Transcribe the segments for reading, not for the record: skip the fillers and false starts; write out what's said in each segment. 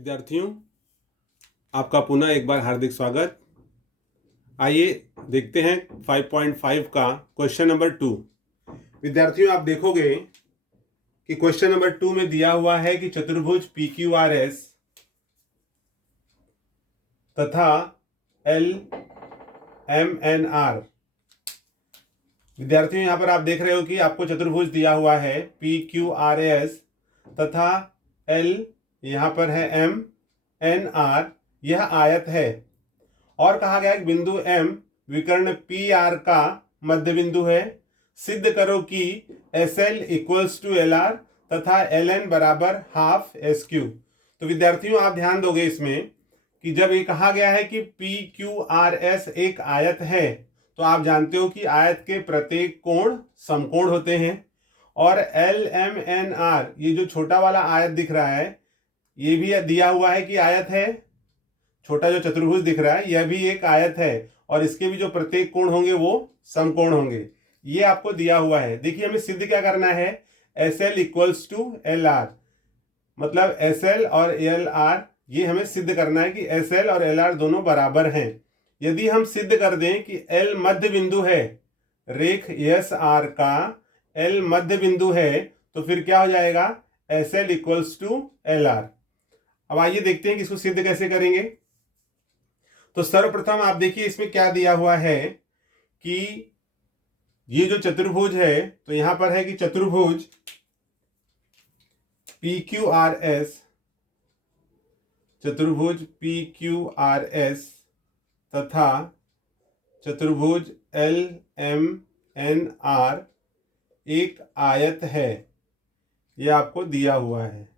विद्यार्थियों, आपका पुनः एक बार हार्दिक स्वागत। आइए देखते हैं 5.5 का क्वेश्चन नंबर 2। विद्यार्थियों, आप देखोगे कि क्वेश्चन नंबर 2 में दिया हुआ है कि चतुर्भुज PQRS तथा LMNR। विद्यार्थियों, यहां पर आप देख रहे हो कि आपको चतुर्भुज दिया हुआ है PQRS तथा L यहां पर है MNR, यह आयत है और कहा गया कि बिंदु M विकर्ण PR का मध्य बिंदु है। सिद्ध करो कि SL इक्वल्स टू LR तथा LN बराबर हाफ SQ। तो विद्यार्थियों, आप ध्यान दोगे इसमें कि जब ये कहा गया है कि PQRS एक आयत है तो आप जानते हो कि आयत के प्रत्येक कोण समकोण होते हैं। और LMNR, ये जो छोटा वाला आयत दिख रहा है, ये भी दिया हुआ है कि आयत है। छोटा जो चतुर्भुज दिख रहा है यह भी एक आयत है और इसके भी जो प्रत्येक कोण होंगे वो समकोण होंगे। ये आपको दिया हुआ है। देखिए, हमें सिद्ध क्या करना है, SL इक्वल्स टू LR, मतलब SL और LR ये हमें सिद्ध करना है कि SL और LR दोनों बराबर हैं। यदि हम सिद्ध कर दें कि L मध्य बिंदु है, रेख SR का L मध्य बिंदु है, तो फिर क्या हो जाएगा, SL इक्वल्स टू LR। अब आइए देखते हैं कि इसको सिद्ध कैसे करेंगे। तो सर्वप्रथम आप देखिए इसमें क्या दिया हुआ है कि ये जो चतुर्भुज है, तो यहां पर है कि चतुर्भुज PQRS तथा चतुर्भुज LMNR एक आयत है। यह आपको दिया हुआ है,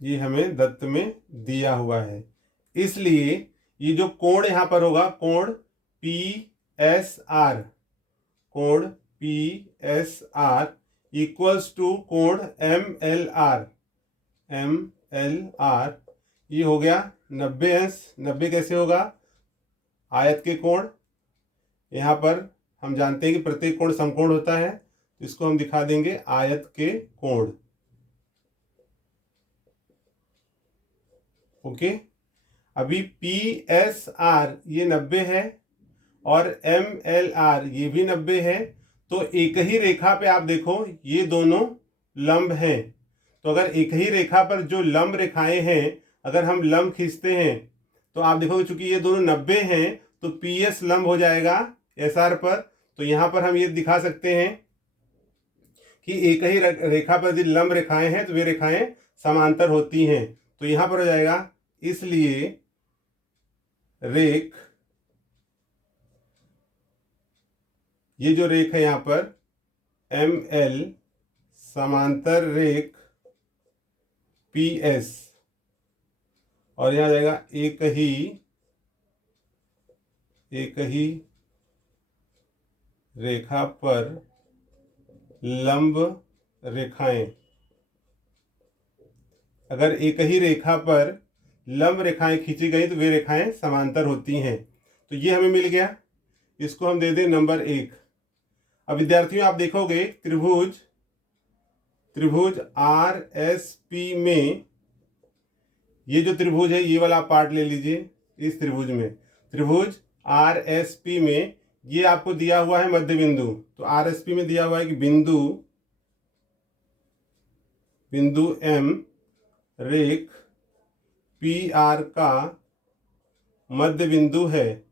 ये हमें दत्त में दिया हुआ है। इसलिए ये जो कोण यहां पर होगा, कोण PSR इक्वल्स टू कोण MLR, ये हो गया 90 अंश। 90 कैसे होगा, आयत के कोण, यहां पर हम जानते हैं कि प्रत्येक कोण समकोण होता है, तो इसको हम दिखा देंगे आयत के कोण। ओके, अभी PSR ये 90 है और MLR ये भी 90 है। तो एक ही रेखा पे आप देखो ये दोनों लंब हैं। तो अगर एक ही रेखा पर जो लंब रेखाएं हैं, अगर हम लंब खींचते हैं तो आप देखोगे चूंकि ये दोनों 90 हैं तो PS लंब हो जाएगा SR पर। तो यहां पर हम ये दिखा सकते हैं कि एक ही रेखा पर यदि लंब रेखाएं हैं तो वे रेखाएं समांतर होती हैं। तो यहां पर हो जाएगा, इसलिए रेख, ये जो रेख है यहां पर ML समांतर रेख PS, और यहां जाएगा एक ही रेखा पर लंब रेखाएं। अगर एक ही रेखा पर लंब रेखाएं खींची गई तो वे रेखाएं समांतर होती हैं। तो ये हमें मिल गया, इसको हम दे दें नंबर 1। अब विद्यार्थियों, आप देखोगे त्रिभुज RSP में, ये जो त्रिभुज है ये वाला पार्ट ले लीजिए। इस त्रिभुज में, त्रिभुज RSP में ये आपको दिया हुआ है मध्य बिंदु। तो RSP में दिया हुआ है कि बिंदु M रेख PR का मध्य बिंदु है।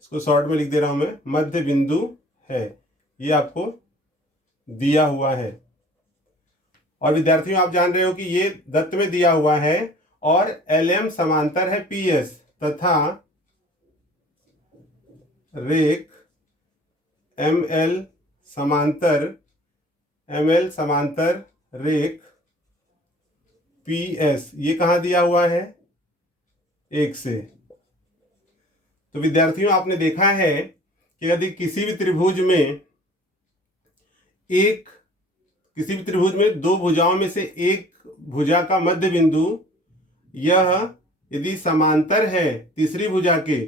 इसको शॉर्ट में लिख दे रहा हूं मैं, मध्य बिंदु है, ये आपको दिया हुआ है। और विद्यार्थियों, आप जान रहे हो कि ये दत्त में दिया हुआ है और LM समांतर है PS तथा रेख ML समांतर रेख PS, ये कहाँ दिया हुआ है, 1 से। तो विद्यार्थियों, आपने देखा है कि यदि किसी भी त्रिभुज में दो भुजाओं में से एक भुजा का मध्य बिंदु यह यदि समांतर है तीसरी भुजा के,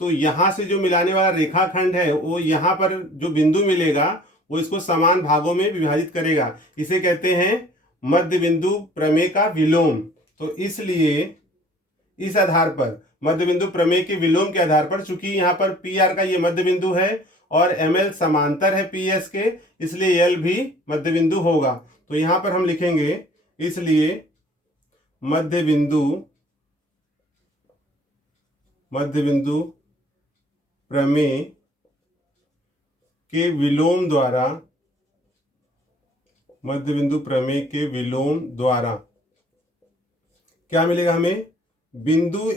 तो यहां से जो मिलाने वाला रेखाखंड है वो यहां पर जो बिंदु मिलेगा वो इसको समान भागों में विभाजित करेगा। इसे कहते हैं मध्य बिंदु प्रमेय का विलोम। तो इसलिए इस आधार पर, मध्य बिंदु प्रमेय के विलोम के आधार पर, चूंकि यहाँ पर पी आर का ये मध्य बिंदु है और एम एल समांतर है पी एस के, इसलिए एल भी मध्य बिंदु होगा। तो यहाँ पर हम लिखेंगे इसलिए मध्य बिंदु प्रमेय के विलोम द्वारा, मध्य बिंदु प्रमेय के विलोम द्वारा क्या मिलेगा हमें? बिंदु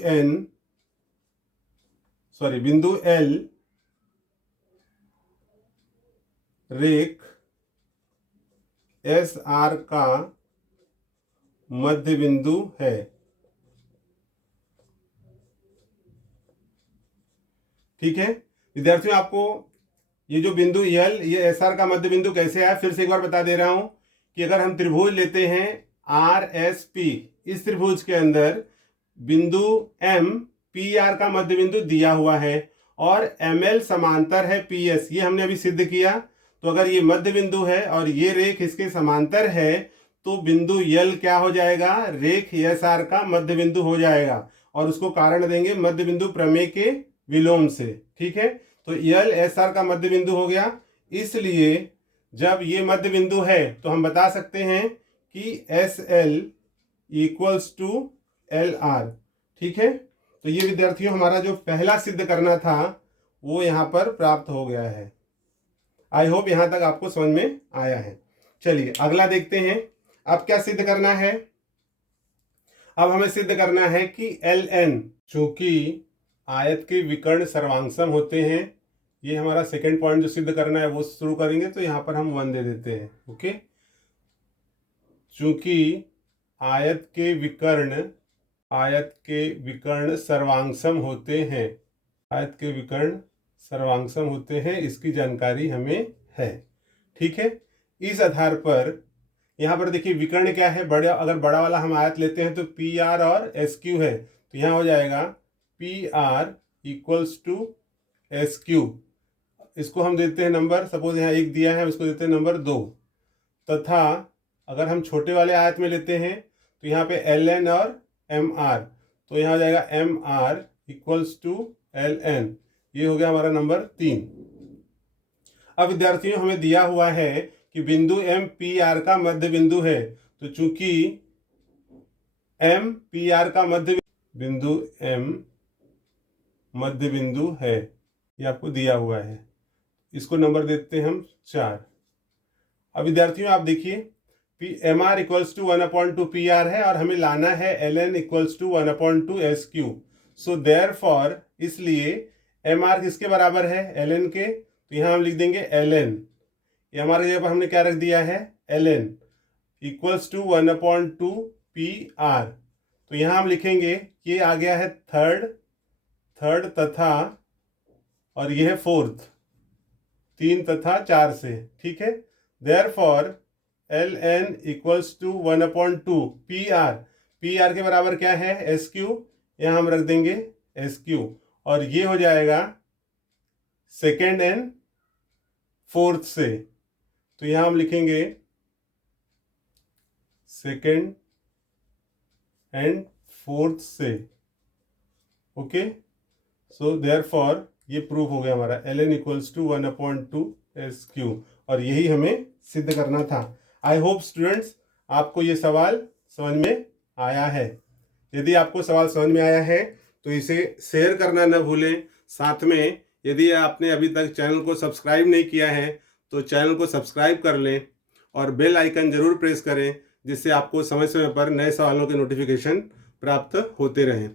एल रेख एस आर का मध्य बिंदु है। ठीक है विद्यार्थियों, आपको ये जो बिंदु एल, ये एस आर का मध्य बिंदु कैसे आया, फिर से एक बार बता दे रहा हूं कि अगर हम त्रिभुज लेते हैं आर एस पी, इस त्रिभुज के अंदर बिंदु एम पी आर का मध्य बिंदु दिया हुआ है और एम एल समांतर है पी एस, ये हमने अभी सिद्ध किया। तो अगर ये मध्य बिंदु है और ये रेख इसके समांतर है तो बिंदु यल क्या हो जाएगा? रेख एस आर का मध्य बिंदु हो जाएगा और उसको कारण देंगे मध्य बिंदु प्रमेय के विलोम से। ठीक है, तो यल एस आर का मध्य बिंदु हो गया। इसलिए जब ये मध्य बिंदु है तो हम बता सकते हैं कि S L equals to L R. ठीक है, तो ये विद्यार्थियों हमारा जो पहला सिद्ध करना था वो यहाँ पर प्राप्त हो गया है। आई होप यहाँ तक आपको समझ में आया है। चलिए अगला देखते हैं। अब क्या सिद्ध करना है? अब हमें सिद्ध करना है कि एल एन, चूंकि आयत के विकर्ण सर्वांगसम होते हैं, ये हमारा सेकंड पॉइंट जो सिद्ध करना है वो शुरू करेंगे। तो यहाँ पर हम 1 दे देते हैं। ओके, चूंकि आयत के विकर्ण सर्वांगसम होते हैं, आयत के विकर्ण सर्वांगसम होते हैं, इसकी जानकारी हमें है। ठीक है, इस आधार पर यहाँ पर देखिए विकर्ण क्या है, अगर बड़ा वाला हम आयत लेते हैं तो पी आर और एस क्यू है, तो यहाँ हो जाएगा P R equals to S Q. इसको हम देते हैं नंबर, सपोज यहाँ 1 दिया है, इसको देते हैं नंबर 2। तथा अगर हम छोटे वाले आयत में लेते हैं तो यहाँ पे एल एन और एम आर, तो यहाँ हो जाएगा M R equals to L N. ये हो गया हमारा नंबर 3। अब विद्यार्थियों हमें दिया हुआ है कि बिंदु एम पी आर का मध्य बिंदु है। तो चूंकि एम पी आर का बिंदु एम मध्य बिंदु है, ये आपको दिया हुआ है, इसको नंबर देते हैं हम 4। अब विद्यार्थियों आप देखिए M R equals to 1/2 P R है और हमें लाना है L N equals to 1/2 S Q. So therefore, इसलिए एम आर किसके बराबर है? एल एन के। तो यहाँ हम लिख देंगे एल एन, एम आर के जगह पर हमने क्या रख दिया है? L N equals to 1/2 P R. तो यहाँ हम लिखेंगे ये आ गया है थर्ड तथा, और ये है 4th, 3 तथा 4 से। ठीक है, therefore L N equals to 1/2 P R. P R के बराबर क्या है? एस क्यू, यहाँ हम रख देंगे एस क्यू, और ये हो जाएगा 2nd एंड 4th से। तो यहाँ हम लिखेंगे 2nd एंड 4th से। ओके, सो देयरफॉर ये प्रूफ हो गया हमारा L N equals to 1/2 S Q, और यही हमें सिद्ध करना था। आई होप स्टूडेंट्स आपको ये सवाल समझ में आया है। यदि आपको सवाल समझ में आया है तो इसे शेयर करना न भूलें। साथ में यदि आपने अभी तक चैनल को सब्सक्राइब नहीं किया है तो चैनल को सब्सक्राइब कर लें और बेल आइकन जरूर प्रेस करें, जिससे आपको समय समय पर नए सवालों के नोटिफिकेशन प्राप्त होते रहें।